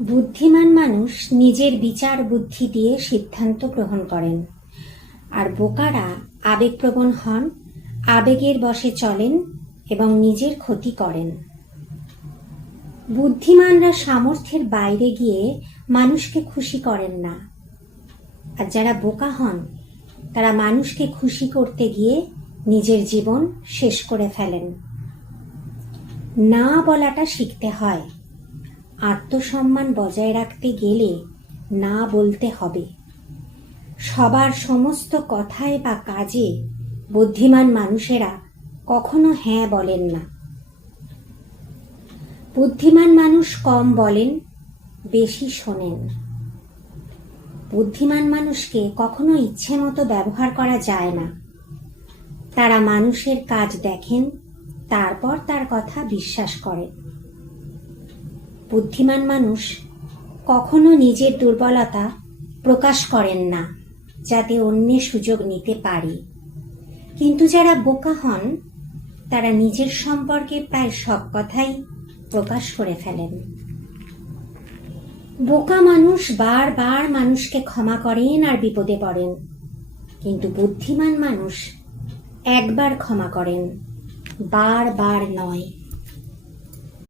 বুদ্ধিমান মানুষ নিজের বিচার বুদ্ধি দিয়ে সিদ্ধান্ত গ্রহণ করেন, আর বোকারা আবেগপ্রবণ হন, আবেগের বশে চলেন এবং নিজের ক্ষতি করেন। বুদ্ধিমানরা সামর্থ্যের বাইরে গিয়ে মানুষকে খুশি করেন না, আর যারা বোকা হন তারা মানুষকে খুশি করতে গিয়ে নিজের জীবন শেষ করে ফেলেন। না বলাটা শিখতে হয়। আত্মসম্মান বজায় রাখতে গেলে না বলতে হবে। সবার সমস্ত কথায় বা কাজে বুদ্ধিমান মানুষেরা কখনো হ্যাঁ বলেন না। বুদ্ধিমান মানুষ কম বলেন, বেশি শোনেন। বুদ্ধিমান মানুষকে কখনো ইচ্ছে মতো ব্যবহার করা যায় না। তারা মানুষের কাজ দেখেন, তারপর তার কথা বিশ্বাস করেন। বুদ্ধিমান মানুষ কখনো নিজের দুর্বলতা প্রকাশ করেন না, যাতে অন্য সুযোগ নিতে পারে। কিন্তু যারা বোকা হন তারা নিজের সম্পর্কে প্রায় সব কথাই প্রকাশ করে ফেলেন। বোকা মানুষ বারবার মানুষকে ক্ষমা করেন আর বিপদে পড়েন, কিন্তু বুদ্ধিমান মানুষ একবার ক্ষমা করেন, বারবার নয়।